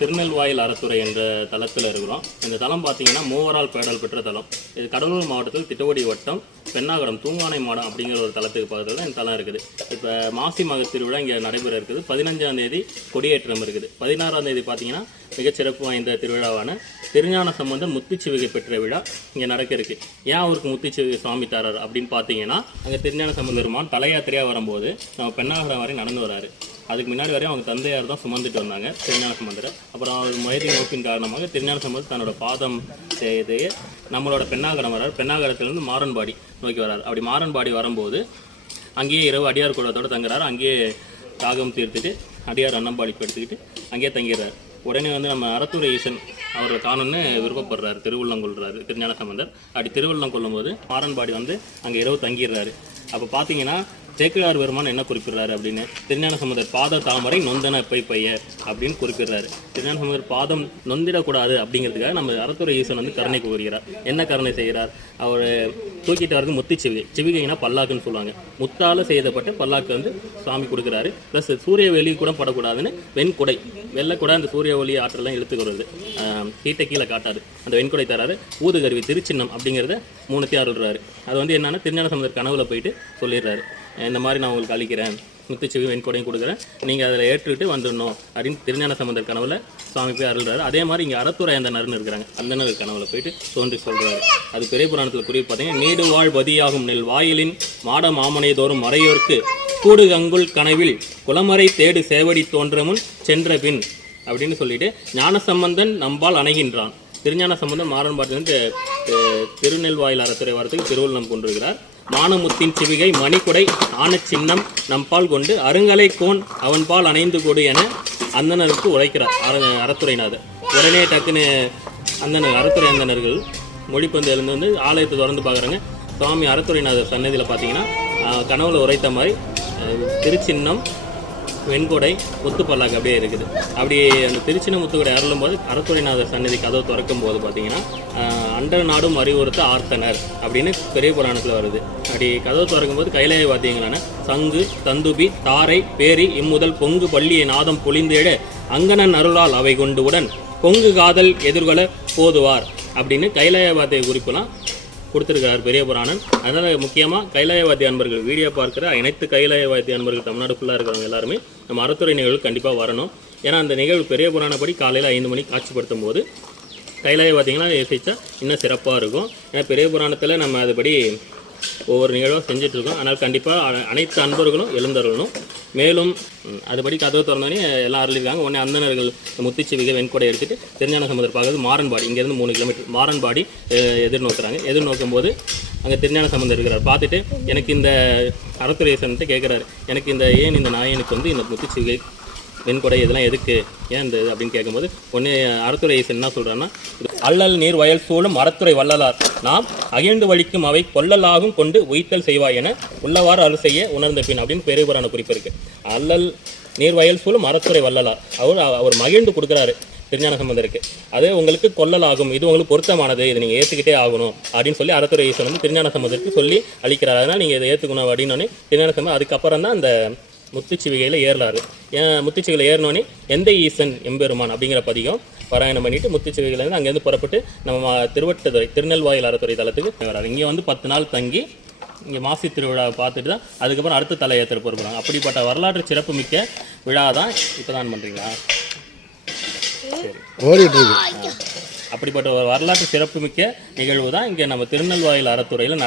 திருநெல்வாயில் அறத்துறை என்ற தளத்தில் இருக்கிறோம். இந்த தளம் பார்த்தீங்கன்னா மூவரால் பேடல் பெற்ற தளம். இது கடலூர் மாவட்டத்தில் திட்டவடி வட்டம் பெண்ணாகரம் தூங்கானை மாடம் அப்படிங்கிற ஒரு தளத்துக்கு பக்கத்தில் தான் இந்த தளம் இருக்குது. இப்போ மாசி மக திருவிழா இங்கே நடைபெற இருக்குது. 15ஆம் தேதி கொடியேற்றம் இருக்குது. 16ஆம் தேதி பார்த்தீங்கன்னா மிகச்சிறப்பு வாய்ந்த திருவிழாவான திருஞான சம்பந்தன் முத்துச்சிவிகை பெற்ற விழா இங்கே நடக்க இருக்கு. ஏன் அவருக்கு முத்துச்சிவிகை சுவாமி தரார் அப்படின்னு பார்த்தீங்கன்னா, அங்கே திருஞான சம்பந்தருமான் தலையாத்திரையாக வரும்போது நம்ம பெண்ணாகரம் வரை நடந்து வராரு. அதுக்கு முன்னாடி வரையும் அவங்க தந்தையார் தான் சுமந்துட்டு வந்தாங்க திருஞான சம்பந்தரை. அப்புறம் அவர் முயற்சி நோக்கின் காரணமாக திருஞான சம்பந்தர் தன்னோட பாதம் செய்து நம்மளோட பெண்ணாகரம் வர்றார். பெண்ணாகரத்திலிருந்து மாறன்பாடி நோக்கி வர்றார். அப்படி மாறன்பாடி வரும்போது அங்கேயே இரவு அடியார் குலத்தோடு தங்குறாரு. அங்கேயே தாகம் தீர்த்துட்டு அடியார் அன்னம்பாடிப்பு எடுத்துக்கிட்டு அங்கேயே தங்கிடுறாரு. உடனே நம்ம அறத்துறை ஈசன் அவரை காணணும்னு விருப்பப்படுறாரு, திருவுள்ளம் கொள்றாரு திருஞான சம்பந்தர். அப்படி திருவுள்ளம் கொள்ளும் போது மாறன்பாடி அங்கே இரவு தங்கிடுறாரு. அப்போ பார்த்தீங்கன்னா சேக்கிழார் பெருமான் என்ன குறிப்பிடுறாரு அப்படின்னு, திருஞான சம்பந்தர் பாத தாமரை நொந்தன பைய அப்படின்னு குறிப்பிடுறாரு. திருஞான சம்பந்தர் பாதம் நொந்திடக்கூடாது அப்படிங்கிறதுக்காக நம்ம அறத்துறை ஈசன் கருணை கூறுகிறார். என்ன கருணை செய்கிறார்? அவர் தூக்கிட்டு வரது முத்து சிவிகை. சிவிகைனா பல்லாக்குன்னு சொல்லுவாங்க. முத்தால செய்யப்பட்ட பல்லாக்கு சாமி கொடுக்குறாரு. ப்ளஸ் சூரிய வெளி கூட படக்கூடாதுன்னு வெண்குடை, வெள்ளைக்குடை அந்த சூரிய ஒளி ஆற்றலாம் இழுத்துக்கிறது, ஹீட்டை கீழே காட்டாது, அந்த வெண்குடை தராரு. ஊதுகருவி திருச்சின்னம் அப்படிங்கிறத 3 அருள்றாரு. அது என்னன்னா திருஞான சம்பந்தர் கனவுல போயிட்டு சொல்லிடுறாரு, இந்த மாதிரி நான் உங்களுக்கு அளிக்கிறேன், முத்துச்சிவி வெண்கொடையும் கொடுக்குறேன், நீங்கள் அதில் ஏற்றுக்கிட்டு வந்துடணும் அப்படின்னு திருஞான சம்பந்தர் கனவுல சுவாமி போய் அருள்றாரு. அதே மாதிரி இங்கே அறத்துறை அந்தனர்னு இருக்கிறாங்க, அந்தனர் கனவுல போயிட்டு தோன்றி சொல்கிறாரு. அது பெரிய புராணத்தில் குறிப்பு பார்த்தீங்கன்னா, நீடு வாழ் பதியாகும் நெல் வாயிலின் மாட மாமனை தோறும் மறையோர்க்கு கூடு கங்குள் கனவில் குளமறை தேடு சேவடி தோன்றமுன் சென்ற பின் அப்படின்னு சொல்லிட்டு ஞானசம்பந்தன் நம்பால் அணைகின்றான். திருஞான சம்பந்தன் மாறன்பாட்டிலிருந்து திருநெல்வாயில் அறத்துறை வாரத்துக்கு திருவள்ளம் கொண்டிருக்கிறார். மானமுத்தின் சிவிகை மணிக்குடை ஆன சின்னம் நம்பால் கொண்டு அருங்கலை கோன் அவன்பால் அணைந்து கொடு என அந்தனருக்கு உழைக்கிறார் அறத்துறைநாதர். உடனே டக்குன்னு அறத்துறை அந்தனர்கள் மொழிப்பந்து எழுந்து ஆலயத்தை திறந்து பார்க்குறாங்க. சுவாமி அறத்துறைநாதர் சன்னதியில் பார்த்தீங்கன்னா கனவுல உரைத்த மாதிரி திருச்சின்னம் வெண்கொடை முத்து பல்லாக்கு அப்படியே இருக்குது. அப்படி அந்த திருச்சின்ன முத்துக்கொடை அருளும் போது அறத்துறைநாதர் சன்னதி கதவு திறக்கும் போது பார்த்தீங்கன்னா அண்டர் நாடும் அறிவுறுத்த ஆர்த்தனர் அப்படின்னு பெரிய புராணத்தில் வருது. அப்படி கதவு திறக்கும் போது கைலாய வாத்தியங்களான சங்கு தந்துபி தாரை பேரி இம்முதல் பொங்கு பள்ளியை நாதம் பொழிந்தேட அங்கனன் அருளால் அவை கொண்டுவுடன் பொங்கு காதல் எதிர்கொள்ள போதுவார் அப்படின்னு கைலாய வாத்திய குறிப்புலாம் கொடுத்துருக்கிறார் பெரிய புராணன். அதனால் முக்கியமாக கைலாயவாதி அன்பர்கள் வீடியோ பார்க்குற அனைத்து கைலாயவாதி அன்பர்கள் தமிழ்நாடு ஃபுல்லாக இருக்கிறவங்க எல்லாருமே நம்ம அறத்துறை நிகழ்வு கண்டிப்பாக வரணும். ஏன்னா அந்த நிகழ்வு பெரிய புராணப்படி காலையில் 5 மணிக்கு காட்சிப்படுத்தும் போது கைலாயவாதிகளாம் இசைச்சா இன்னும் சிறப்பாக இருக்கும். ஏன்னா பெரிய புராணத்தில் நம்ம அதுபடி ஒவ்வொரு நிகழ்வாக செஞ்சிட்ருக்கோம். அதனால் கண்டிப்பாக அனைத்து அன்பர்களும் எழுந்தருளணும். மேலும் அதுபடி கதவு திறந்தோடனே எல்லாம் அருளிருக்காங்க. உடனே அந்தனர்கள் முத்துச்சிவிகை வெண்கொடை எடுத்துகிட்டு திருஞான சம்பந்தர் பார்க்குறது மாறன்பாடி, இங்கேருந்து 3 கிலோமீட்டர் மாறன்பாடி எதிர்நோக்குறாங்க. எதிர்நோக்கும் போது அங்கே திருஞான சம்பந்தர் இருக்கிறார். பார்த்துட்டு எனக்கு இந்த அறத்துறை ஈசன்ட்டு கேட்குறாரு, எனக்கு இந்த நாயனுக்கு இந்த முத்துச்சிவிகை வெண்கொடை இதெல்லாம் எதுக்கு, ஏன் இந்த அப்படின்னு கேட்கும்போது உடனே அறத்துறை ஈசன் என்ன சொல்கிறான்னா, அல்லல் நீர் வயல் சூழும் அறத்துறை வள்ளலார் நாம் அகிழ்ந்து வலிக்கும் அவை கொள்ளலாகும் கொண்டு உயிர்த்தல் செய்வாய் என உள்ளவாறு அருள் செய்ய உணர்ந்த பின் அப்படின்னு பெரிய புராண குறிப்பு இருக்கு. அல்லல் நீர் வயல் சூழும் அறத்துறை வள்ளலார் அவர் மகிழ்ந்து கொடுக்குறாரு திருஞான சம்பந்தருக்கு. அது உங்களுக்கு கொள்ளலாகும், இது உங்களுக்கு பொருத்தமானது, இதை நீங்கள் ஏற்றுக்கிட்டே ஆகணும் அப்படின்னு சொல்லி அறத்துறை ஈசன் திருஞான சம்பந்தருக்கு சொல்லி அளிக்கிறார். அதனால் நீங்கள் இதை ஏற்றுக்கணும் அப்படின்னு திருஞான சம்பந்தம் அதுக்கப்புறம் தான் அந்த முத்துச்சிவிகையில் ஏறலாரு. ஏன் முத்துச்சிவிகையில் ஏறினோன்னே எந்த ஈசன் எம்பெருமான் அப்படிங்கிற பதிகம் பாராயணம் பண்ணிட்டு முத்துச்சிவிகையிலேருந்து அங்கேருந்து புறப்பட்டு நம்ம திருவட்டத்துறை திருநெல்வாயில் அறத்துறை தளத்துக்கு வராரு. இங்கே 10 நாள் தங்கி இங்கே மாசி திருவிழாவை பார்த்துட்டு தான் அதுக்கப்புறம் அடுத்த தலையேற்ற பொறுப்புறாங்க. அப்படிப்பட்ட வரலாற்று சிறப்பு மிக்க விழா தான் இப்போ தான் பண்ணுறீங்களா? சரி, அப்படிப்பட்ட ஒரு வரலாற்று சிறப்பு மிக்க நிகழ்வு தான் இங்கே நம்ம திருநெல்வாயில் அறத்துறையில்